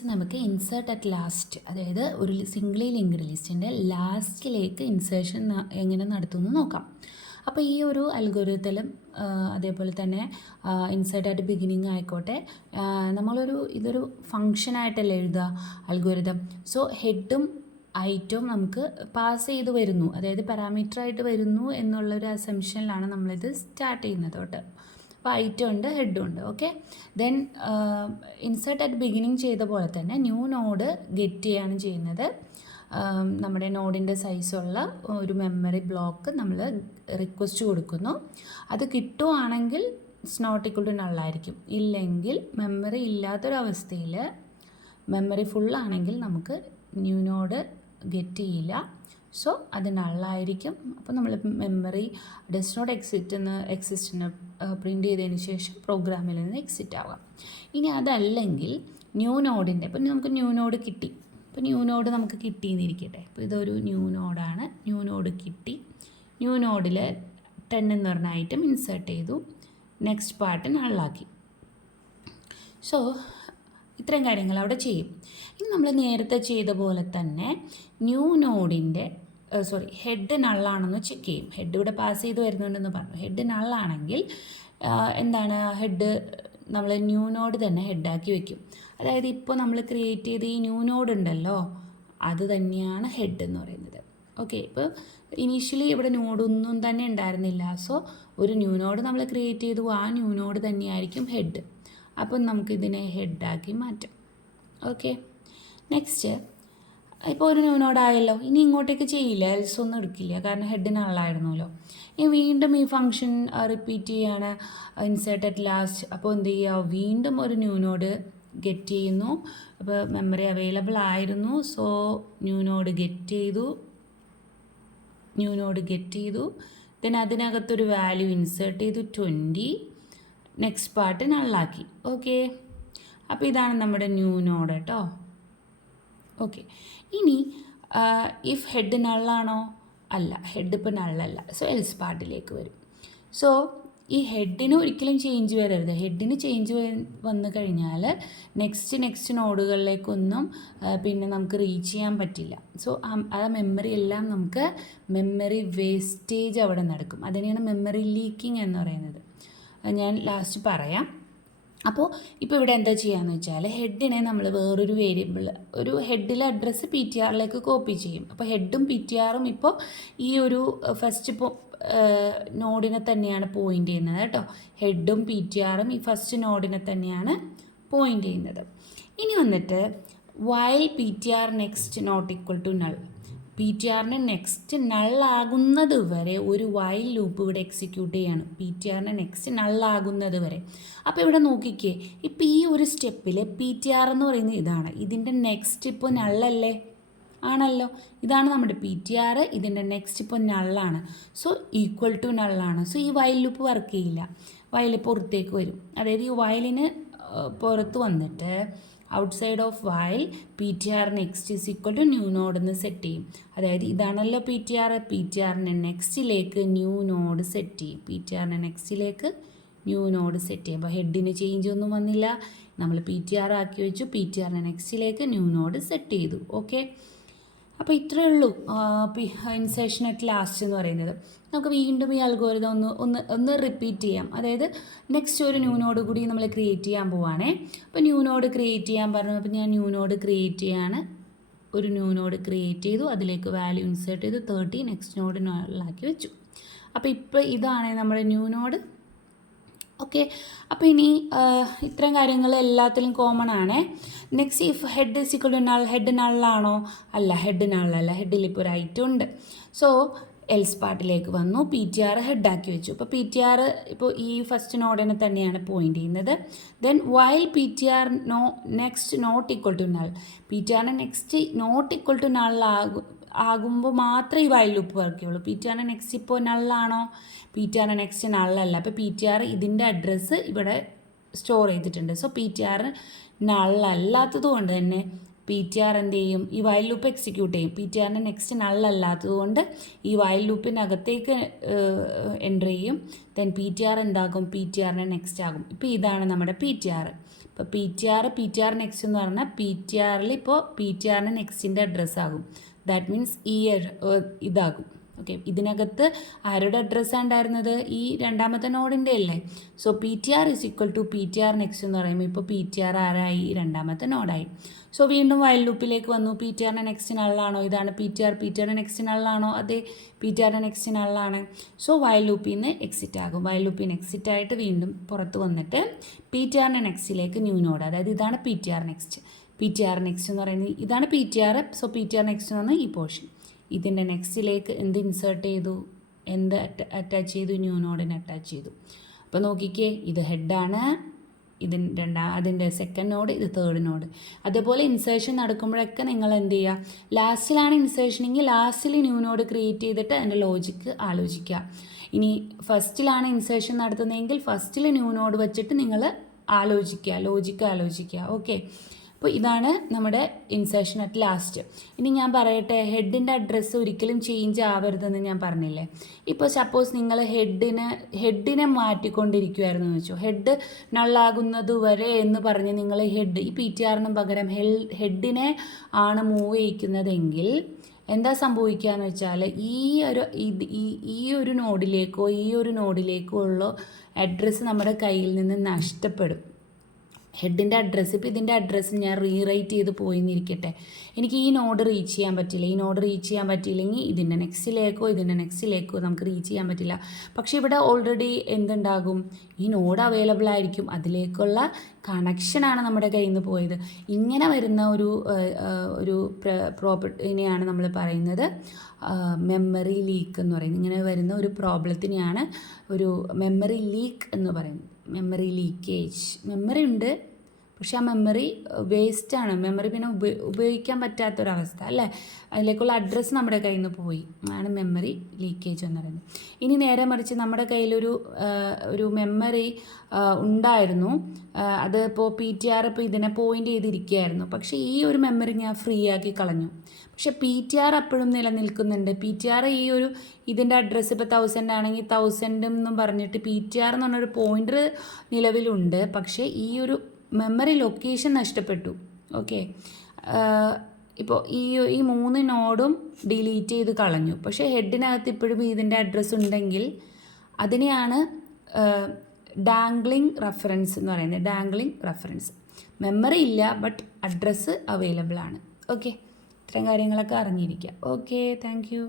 Next നമുക്ക് insert at last, അതായത് ഒരു സിംഗിളി ലിങ്ക്ഡ് ലിസ്റ്റിൻ്റെ ലാസ്റ്റിലേക്ക് ഇൻസേർഷൻ എങ്ങനെ നടത്തുമെന്ന് നോക്കാം. അപ്പോൾ ഈ ഒരു അൽഗോരിതത്തിലും അതേപോലെ തന്നെ ഇൻസേർട്ട് അറ്റ് ബിഗിനിങ് ആയിക്കോട്ടെ, ഇതൊരു ഫങ്ഷനായിട്ടല്ലേ എഴുതുക അൽഗോരിതം. സോ ഹെഡും ഐറ്റവും നമുക്ക് പാസ് ചെയ്ത് വരുന്നു, അതായത് പാരാമീറ്ററായിട്ട് വരുന്നു എന്നുള്ളൊരു അസംഷനിലാണ് നമ്മളിത് സ്റ്റാർട്ട് ചെയ്യുന്നത് തൊട്ട്. അപ്പോൾ ഐറ്റം ഉണ്ട്, ഹെഡും ഉണ്ട്. Okay, then insert at beginning ചെയ്ത പോലെ തന്നെ ന്യൂ നോഡ് ഗെറ്റ് ചെയ്യാണ് ചെയ്യുന്നത്. നമ്മുടെ നോഡിൻ്റെ സൈസുള്ള ഒരു മെമ്മറി ബ്ലോക്ക് നമ്മൾ റിക്വസ്റ്റ് കൊടുക്കുന്നു. അത് കിട്ടുവാണെങ്കിൽ നോട്ട് ഈക്വൽ ടു നള്ളായിരിക്കും. ഇല്ലെങ്കിൽ മെമ്മറി ഇല്ലാത്തൊരവസ്ഥയിൽ, മെമ്മറി ഫുള്ളാണെങ്കിൽ നമുക്ക് ന്യൂ നോഡ് ഗെറ്റ് ചെയ്യില്ല. സോ അത് നള്ളായിരിക്കും. അപ്പോൾ നമ്മൾ memory does not exist print ചെയ്തതിന് ശേഷം പ്രോഗ്രാമിൽ നിന്ന് എക്സിറ്റ് ആവാം. ഇനി അതല്ലെങ്കിൽ ന്യൂ നോഡിൻ്റെ, ഇപ്പം നമുക്ക് ന്യൂ നോഡ് കിട്ടി. ഇപ്പോൾ ന്യൂ നോഡ് നമുക്ക് കിട്ടിയെന്നിരിക്കട്ടെ. ഇപ്പോൾ ഇതൊരു ന്യൂ നോഡാണ്. ന്യൂ നോഡ് കിട്ടി. ന്യൂ നോഡിൽ 10 എന്ന് പറഞ്ഞ ഐറ്റം ഇൻസേർട്ട് ചെയ്തു. നെക്സ്റ്റ് പാർട്ട് നള്ളാക്കി. സോ ഇത്രയും കാര്യങ്ങൾ അവിടെ ചെയ്യും. ഇനി നമ്മൾ നേരത്തെ ചെയ്ത പോലെ തന്നെ ന്യൂ നോഡിൻ്റെ ഹെഡ് നള്ളാണെന്ന് ചെക്ക് ചെയ്യും. ഹെഡ് ഇവിടെ പാസ് ചെയ്ത് വരുന്നുണ്ടെന്ന് പറഞ്ഞു. ഹെഡ് നള്ളാണെങ്കിൽ എന്താണ്, ഹെഡ് നമ്മൾ ന്യൂ നോഡ് തന്നെ ഹെഡാക്കി വയ്ക്കും. അതായത് ഇപ്പോൾ നമ്മൾ ക്രിയേറ്റ് ചെയ്ത ഈ ന്യൂ നോഡ് ഉണ്ടല്ലോ, അത് തന്നെയാണ് ഹെഡ് എന്ന് പറയുന്നത്. ഓക്കെ, ഇപ്പോൾ ഇനീഷ്യലി ഇവിടെ നോഡൊന്നും തന്നെ ഉണ്ടായിരുന്നില്ല. സോ ഒരു ന്യൂ നോഡ് നമ്മൾ ക്രിയേറ്റ് ചെയ്തു, ആ ന്യൂ നോഡ് തന്നെയായിരിക്കും ഹെഡ്. അപ്പം നമുക്കിതിനെ ഹെഡാക്കി മാറ്റാം. ഓക്കെ, നെക്സ്റ്റ് ഇപ്പോൾ ഒരു ന്യൂ നോഡായല്ലോ. ഇനി ഇങ്ങോട്ടേക്ക് ചെയ്യില്ല, എൽസ് ഒന്നും എടുക്കില്ല, കാരണം ഹെഡ് നള്ളായിരുന്നല്ലോ. ഇനി വീണ്ടും ഈ ഫംഗ്ഷൻ റിപ്പീറ്റ് ചെയ്യാണ്, ഇൻസേർട്ട് അറ്റ് ലാസ്റ്റ്. അപ്പോൾ എന്ത് ചെയ്യുക, വീണ്ടും ഒരു ന്യൂ നോഡ് ഗെറ്റ് ചെയ്യുന്നു. അപ്പോൾ മെമ്മറി അവൈലബിൾ ആയിരുന്നു. സോ ന്യൂ നോഡ് ഗെറ്റ് ചെയ്തു. ദെൻ അതിനകത്തൊരു വാല്യൂ ഇൻസേർട്ട് ചെയ്തു 20. നെക്സ്റ്റ് പാർട്ട് നള്ളാക്കി. ഓക്കെ, അപ്പോൾ ഇതാണ് നമ്മുടെ ന്യൂ നോഡ് കേട്ടോ. ഓക്കെ, ഇനി ഇഫ് ഹെഡ് നള്ളാണോ? അല്ല, ഹെഡ് ഇപ്പോൾ നള്ളല്ല. സോ എൽസ് പാർട്ടിലേക്ക് വരും. സോ ഈ ഹെഡിന് ഒരിക്കലും ചേഞ്ച് വരരുത്. ഹെഡിന് ചേഞ്ച് വന്നു കഴിഞ്ഞാൽ നെക്സ്റ്റ് നോഡുകളിലേക്കൊന്നും പിന്നെ നമുക്ക് റീച്ച് ചെയ്യാൻ പറ്റില്ല. സോ ആ മെമ്മറി എല്ലാം നമുക്ക് മെമ്മറി വേസ്റ്റേജ് അവിടെ നടക്കും. അതിനെയാണ് മെമ്മറി ലീക്കിംഗ് എന്ന് പറയുന്നത്. ഞാൻ ലാസ്റ്റ് പറയാം. അപ്പോൾ ഇപ്പോൾ ഇവിടെ എന്താ ചെയ്യുകയെന്ന് വെച്ചാൽ, ഹെഡിനെ നമ്മൾ വേറൊരു വേരിയബിൾ, ഒരു ഹെഡിലെ അഡ്രസ്സ് PTRലേക്ക് കോപ്പി ചെയ്യും. അപ്പോൾ ഹെഡും PTRും ഇപ്പോൾ ഈ ഒരു ഫസ്റ്റ് ഇപ്പോൾ നോഡിനെ തന്നെയാണ് പോയിൻ്റ് ചെയ്യുന്നത് കേട്ടോ. ഹെഡും PTRും ഈ ഫസ്റ്റ് നോഡിനെ തന്നെയാണ് പോയിൻ്റ് ചെയ്യുന്നത്. ഇനി വന്നിട്ട് while PTR next not equal to null, PTRന് നെക്സ്റ്റ് നള്ളാകുന്നത് വരെ ഒരു വൈൽ ലൂപ്പ് ഇവിടെ എക്സിക്യൂട്ട് ചെയ്യാണ്. PTRന് നെക്സ്റ്റ് നള്ളാകുന്നത് വരെ. അപ്പോൾ ഇവിടെ നോക്കിക്കേ, ഇപ്പോൾ ഈ ഒരു സ്റ്റെപ്പിൽ PTR എന്ന് പറയുന്നത് ഇതാണ്. ഇതിൻ്റെ നെക്സ്റ്റ് ഇപ്പോൾ നള്ളല്ലേ? ആണല്ലോ, ഇതാണ് നമ്മുടെ PTR. ഇതിൻ്റെ നെക്സ്റ്റ് ഇപ്പോൾ നള്ളാണ്. സോ ഈക്വൽ ടു നള്ളാണ്. സോ ഈ വൈൽ ലൂപ്പ് വർക്ക് ചെയ്യില്ല. വൈൽ പുറത്തേക്ക് വരും. അതായത് ഈ വൈലിന് പുറത്ത് വന്നിട്ട് outside of while PTR next is equal to new node എന്ന് സെറ്റ് ചെയ്യും. അതായത് ഇതാണല്ലോ PTRൻ്റെ നെക്സ്റ്റിലേക്ക് ന്യൂ നോഡ് സെറ്റ് ചെയ്യും. PTRൻ്റെ നെക്സ്റ്റിലേക്ക് ന്യൂ നോഡ് സെറ്റ് ചെയ്യും. അപ്പോൾ ഹെഡിന് ചേഞ്ച് ഒന്നും വന്നില്ല, നമ്മൾ PTR ആക്കി വെച്ചു. PTRൻ്റെ നെക്സ്റ്റിലേക്ക് ന്യൂ നോഡ് സെറ്റ് ചെയ്തു. ഓക്കെ, അപ്പോൾ ഇത്രയേ ഉള്ളൂ ഇൻസേർഷൻ അറ്റ് ലാസ്റ്റ് എന്ന് പറയുന്നത്. നമുക്ക് വീണ്ടും ഈ അൽഗോരിതം ഒന്ന് റിപ്പീറ്റ് ചെയ്യാം. അതായത് നെക്സ്റ്റ് ഒരു ന്യൂ നോഡ് കൂടി നമ്മൾ ക്രിയേറ്റ് ചെയ്യാൻ പോവുകയാണേ. അപ്പോൾ ന്യൂ നോഡ് ക്രിയേറ്റ് ചെയ്യാൻ പറഞ്ഞു. അപ്പോൾ ഞാൻ ന്യൂ നോഡ് ക്രിയേറ്റ് ചെയ്യാണ്. ഒരു ന്യൂ നോഡ് ക്രിയേറ്റ് ചെയ്തു, അതിലേക്ക് വാല്യൂ ഇൻസേർട്ട് ചെയ്തു 30. നെക്സ്റ്റ് നോഡ് നള്ളാക്കി വെച്ചു. അപ്പോൾ ഇപ്പോൾ ഇതാണ് നമ്മുടെ ന്യൂ നോഡ്. ഓക്കെ, അപ്പോൾ ഇനി ഇത്തരം കാര്യങ്ങൾ എല്ലാത്തിലും കോമൺ ആണ്. Next if head is equal to null, head നള്ളാണോ? അല്ല, ഹെഡ് നള്ളല്ല. ഹെഡിൽ ഇപ്പോൾ ഒരു ഐറ്റം ഉണ്ട്. സോ എൽസ് പാർട്ടിലേക്ക് വന്നു, PTR ഹെഡാക്കി വെച്ചു. ഇപ്പോൾ PTR ഇപ്പോൾ ഈ ഫസ്റ്റ് നോഡിനെ തന്നെയാണ് പോയിൻ്റ് ചെയ്യുന്നത്. Then while PTR next not equal to null, PTRൻ്റെ next not equal to null ആകുമ്പോൾ മാത്രമേ ഈ വൈൽ ലൂപ്പ് വർക്ക് ചെയ്യുള്ളൂ. PTRൻ്റെ നെക്സ്റ്റ് ഇപ്പോൾ നള്ളാണോ? PTRൻ്റെ നെക്സ്റ്റ് നള്ളല്ല. അപ്പോൾ PTR ഇതിൻ്റെ അഡ്രസ്സ് ഇവിടെ സ്റ്റോർ ചെയ്തിട്ടുണ്ട്. സോ PTR നള്ളല്ലാത്തത് കൊണ്ട് തന്നെ PTR എന്ത് ചെയ്യും, ഈ വൈൽ ലൂപ്പ് എക്സിക്യൂട്ട് ചെയ്യും. PTRൻ്റെ നെക്സ്റ്റ് നള്ളല്ലാത്തത് കൊണ്ട് ഈ വൈൽ ലൂപ്പിനകത്തേക്ക് എൻ്റർ ചെയ്യും. ദെൻ PTR എന്താകും, PTRൻ്റെ നെക്സ്റ്റ് ആകും. ഇപ്പോൾ ഇതാണ് നമ്മുടെ PTR. ഇപ്പോൾ പി ടി ആർ നെക്സ്റ്റ് എന്ന് പറഞ്ഞാൽ പി ടി ആറിൽ ഇപ്പോൾ പി ടി ആറിന് നെക്സ്റ്റിൻ്റെ അഡ്രസ്സ് ആകും. ദാറ്റ് മീൻസ് ഈ ഇതാകും. ഓക്കെ, ഇതിനകത്ത് ആരുടെ അഡ്രസ്സാണ് ഉണ്ടായിരുന്നത്? ഈ രണ്ടാമത്തെ നോഡിൻ്റെ അല്ലേ. So P T R is equal to P T R next എന്ന് പറയുമ്പോൾ ഇപ്പോൾ പി ടി ആർ ആരായി? രണ്ടാമത്തെ നോഡായി. സോ വീണ്ടും വൈൽ ലൂപ്പിലേക്ക് വന്നു. പി ടി ആറിൻ്റെ നെക്സ്റ്റ് നള്ളാണോ? ഇതാണ് പി ടി ആറിൻ്റെ നെക്സ്റ്റ് നള്ളാണോ? അതെ, പി ടി ആറിൻ്റെ നെക്സ്റ്റ് നള്ളാണ്. സോ വൈൽ ലൂപ്പിൽ നിന്ന് എക്സിറ്റ് ആകും. വൈൽ ലൂപ്പിൽ നിന്ന് എക്സിറ്റ് ആയിട്ട് വീണ്ടും പുറത്ത് വന്നിട്ട് പി ടി ആറിൻ്റെ നെക്സ്റ്റിലേക്ക് ന്യൂ നോഡ്, അതായത് ഇതാണ് P T R next. P T R next എന്ന് പറയുന്നത് ഇതാണ് P T R. So P T R next എന്ന് പറഞ്ഞാൽ ഈ പോർഷൻ. ഇതിൻ്റെ നെക്സ്റ്റിലേക്ക് എന്ത് ഇൻസേർട്ട് ചെയ്തു? എന്ത് അറ്റാച്ച് ചെയ്തു? ന്യൂ നോഡിനെ അറ്റാച്ച് ചെയ്തു. അപ്പോൾ നോക്കിക്കേ, ഇത് ഹെഡാണ്, അതിൻ്റെ സെക്കൻഡ് നോഡ്, ഇത് തേർഡ് നോഡ്. അതേപോലെ ഇൻസേർഷൻ നടക്കുമ്പോഴൊക്കെ നിങ്ങൾ എന്ത് ചെയ്യുക? ലാസ്റ്റിലാണ് ഇൻസേർഷനെങ്കിൽ ലാസ്റ്റിൽ ന്യൂ നോഡ് ക്രിയേറ്റ് ചെയ്തിട്ട് അതിൻ്റെ ലോജിക്ക് ആലോചിക്കുക. ഇനി ഫസ്റ്റിലാണ് ഇൻസേർഷൻ നടത്തുന്നതെങ്കിൽ ഫസ്റ്റിൽ ന്യൂ നോഡ് വെച്ചിട്ട് നിങ്ങൾ ലോജിക്ക് ആലോചിക്കുക. ഓക്കെ, അപ്പോൾ ഇതാണ് നമ്മുടെ ഇൻസേർഷൻ അറ്റ് ലാസ്റ്റ്. ഇനി ഞാൻ പറയട്ടെ, ഹെഡിൻ്റെ അഡ്രസ്സ് ഒരിക്കലും ചേഞ്ച് ആവരുതെന്ന് ഞാൻ പറഞ്ഞില്ലേ. ഇപ്പോൾ സപ്പോസ് നിങ്ങൾ ഹെഡിനെ മാറ്റിക്കൊണ്ടിരിക്കുമായിരുന്നു എന്ന് വെച്ചു. ഹെഡ് നള്ളാകുന്നത് വരെ എന്ന് പറഞ്ഞ് നിങ്ങൾ ഈ പി ടി ആറിന് പകരം ഹെഡിനെ ആണ് മൂവ് ചെയ്യിക്കുന്നതെങ്കിൽ എന്താ സംഭവിക്കുക എന്ന് വെച്ചാൽ ഈ ഒരു നോഡിലേക്കോ ഉള്ള അഡ്രസ്സ് നമ്മുടെ കയ്യിൽ നിന്ന് നഷ്ടപ്പെടും. ഹെഡിൻ്റെ അഡ്രസ്സ്, ഇപ്പോൾ ഇതിൻ്റെ അഡ്രസ്സ് ഞാൻ റീറൈറ്റ് ചെയ്ത് പോയിന്നിരിക്കട്ടെ, എനിക്ക് ഈ നോഡ് റീച്ച് ചെയ്യാൻ പറ്റില്ല. ഈ നോഡ് റീച്ച് ചെയ്യാൻ പറ്റിയില്ലെങ്കിൽ ഇതിൻ്റെ നെക്സ്റ്റിലേക്കോ നമുക്ക് റീച്ച് ചെയ്യാൻ പറ്റില്ല. പക്ഷേ ഇവിടെ ഓൾറെഡി എന്തുണ്ടാകും? ഈ നോഡ് അവൈലബിൾ ആയിരിക്കും. അതിലേക്കുള്ള കണക്ഷനാണ് നമ്മുടെ കയ്യിൽ നിന്ന് പോയത്. ഇങ്ങനെ വരുന്ന ഒരു പ്രോപ്പർട്ടിനെയാണ് നമ്മൾ പറയുന്നത് മെമ്മറി ലീക്ക് എന്ന് പറയുന്നത്. ഇങ്ങനെ വരുന്ന ഒരു പ്രോബ്ലത്തിനെയാണ് ഒരു മെമ്മറി ലീക്ക് എന്ന് പറയുന്നത്. Memory leakage. മെമ്മറി ഉണ്ട്, പക്ഷെ ആ മെമ്മറി വേസ്റ്റാണ്. മെമ്മറി പിന്നെ ഉപയോഗിക്കാൻ പറ്റാത്തൊരവസ്ഥ അല്ലേ. അതിലേക്കുള്ള അഡ്രസ്സ് നമ്മുടെ കയ്യിൽ നിന്ന് പോയി, ആണ് മെമ്മറി ലീക്കേജ് എന്ന് പറയുന്നത്. ഇനി നേരെ മറിച്ച് നമ്മുടെ കയ്യിലൊരു മെമ്മറി ഉണ്ടായിരുന്നു. അത് ഇപ്പോൾ പി ടി ആർ ഇപ്പോൾ ഇതിനെ പോയിൻ്റ് ചെയ്തിരിക്കുകയായിരുന്നു. പക്ഷേ ഈ ഒരു മെമ്മറി ഞാൻ ഫ്രീ ആക്കി കളഞ്ഞു. പക്ഷേ പി ടി ആർ അപ്പോഴും നിലനിൽക്കുന്നുണ്ട്. പി ടി ആർ ഇതിൻ്റെ അഡ്രസ്സ് ഇപ്പോൾ 1000 ആണെങ്കിൽ 1000 എന്നും പറഞ്ഞിട്ട് പി ടി ആർ എന്ന് പറഞ്ഞൊരു പോയിൻ്റർ നിലവിലുണ്ട്. പക്ഷേ ഈ ഒരു മെമ്മറി ലൊക്കേഷൻ നഷ്ടപ്പെട്ടു. ഓക്കെ, ഇപ്പോൾ ഈ 3 നോഡും ഡിലീറ്റ് ചെയ്ത് കളഞ്ഞു. പക്ഷേ ഹെഡിനകത്ത് ഇപ്പോഴും ഇതിൻ്റെ അഡ്രസ്സ് ഉണ്ടെങ്കിൽ അതിനെയാണ് ഡാംഗ്ലിംഗ് റെഫറൻസ് എന്ന് പറയുന്നത്. Dangling reference. മെമ്മറി ഇല്ല, ബട്ട് അഡ്രസ്സ് അവൈലബിൾ ആണ്. ഓക്കെ, ഇത്തരം കാര്യങ്ങളൊക്കെ അറിഞ്ഞിരിക്കുക. Okay, thank you.